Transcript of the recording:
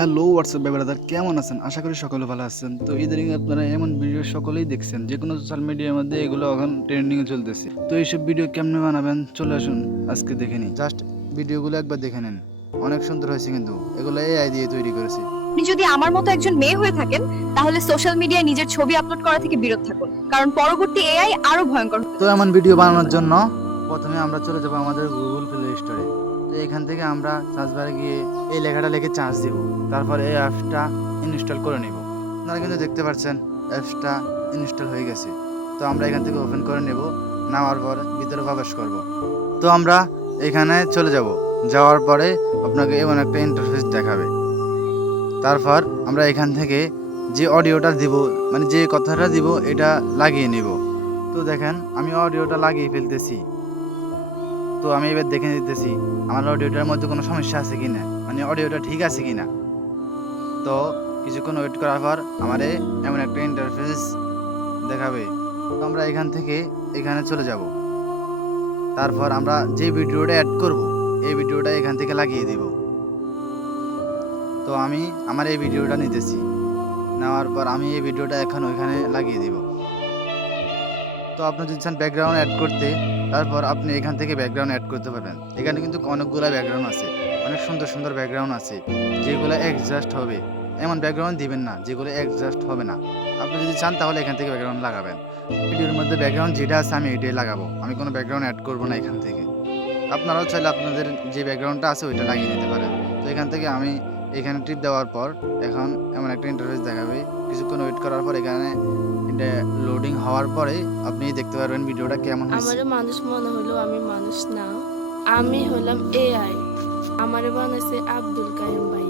Hello WhatsApp brother কেমন আছেন? আশা করি সকলে ভালো আছেন। তো ইদানিং আপনারা এমন ভিডিও সকলেই দেখছেন যে কোনো সোশ্যাল মিডিয়ার মধ্যে এগুলো এখন ট্রেন্ডিংয়ে চলতেছে। তো এইসব ভিডিও কেমনে বানাবেন? চলে আসুন আজকে দেখে নিন জাস্ট ভিডিওগুলো একবার দেখে নেন। অনেক সুন্দর হয়েছে কিন্তু এগুলো এআই দিয়ে তৈরি করেছে। আপনি যদি আমার মতো একজন মেয়ে হয়ে থাকেন তাহলে সোশ্যাল মিডিয়ায় নিজের ছবি আপলোড করা থেকে বিরত থাকুন কারণ পরবর্তী এআই আরও ভয়ঙ্কর তো এমন ভিডিও বানানোর জন্য প্রথমে আমরা চলে যাব আমাদের গুগল প্লে স্টোরে এখান থেকে আমরা সার্চ বারে গিয়ে এই লেখাটা লিখে চার্জ দিব। তারপর এই অ্যাপসটা ইনস্টল করে নিব। আপনারা কিন্তু দেখতে পাচ্ছেন অ্যাপসটা ইনস্টল হয়ে গেছে। তো আমরা এখান থেকে ওপেন করে নেব, নেওয়ার পর ভিতরে প্রবেশ করব। তো আমরা এখানে চলে যাব। যাওয়ার পরে আপনাকে এমন একটা ইন্টারফেস দেখাবে। তারপর আমরা এখান থেকে যে অডিওটা দিব মানে যে কথাটা দিব, এটা লাগিয়ে নিব। তো দেখেন, আমি অডিওটা লাগিয়ে ফেলতেছি। তো আমি এবার দেখে নিতেছি, আমার অডিওটার মধ্যে কোনো সমস্যা আছে কি না? মানে অডিওটা ঠিক আছে কি না? তো কিছুক্ষণ ওয়েট করার পর আমারে এমন একটা ইন্টারফেস দেখাবে। তো আমরা এখান থেকে এখানে চলে যাব। তারপর আমরা যে ভিডিওটা অ্যাড করব, এই ভিডিওটা এখান থেকে লাগিয়ে দিব। তো আমি, আমার এই ভিডিওটা নিতেছি। নেওয়ার পর আমি এই ভিডিওটা এখন ওইখানে লাগিয়ে দিব। তো আপনি যদি চান ব্যাকগ্রাউন্ড অ্যাড করতে, তারপর আপনি এখান থেকে ব্যাকগ্রাউন্ড অ্যাড করতে পারবেন। এখানে কিন্তু অনেকগুলো ব্যাকগ্রাউন্ড আছে, অনেক সুন্দর সুন্দর ব্যাকগ্রাউন্ড আছে, যেগুলো অ্যাডজাস্ট হবে। এমন ব্যাকগ্রাউন্ড দিবেন না, যেগুলো অ্যাডজাস্ট হবে না। আপনি যদি চান তাহলে এখান থেকে ব্যাকগ্রাউন্ড লাগাবেন। ভিডিওর মধ্যে ব্যাকগ্রাউন্ড যেটা আছে আমি এটাই লাগাবো। আমি কোনো ব্যাকগ্রাউন্ড অ্যাড করব না এখান থেকে। আপনারাও চাইলে আপনাদের যে ব্যাকগ্রাউন্ডটা আছে ওইটা লাগিয়ে দিতে পারেন। তো এখান থেকে আমি এখানে টিপ দেওয়ার পর, এখন এমন একটা ইন্টারফেস দেখাবে। কিছুক্ষণ ওয়েট করার পর এখানে এটা লোডিং হওয়ার পরে আপনি দেখতে পারবেন ভিডিওটা কেমন হয়েছে। আমারে মানুষ মনে হলো আমি মানুষ না, আমি হলাম এআই আমারে বানাইছে আব্দুল কাইম ভাই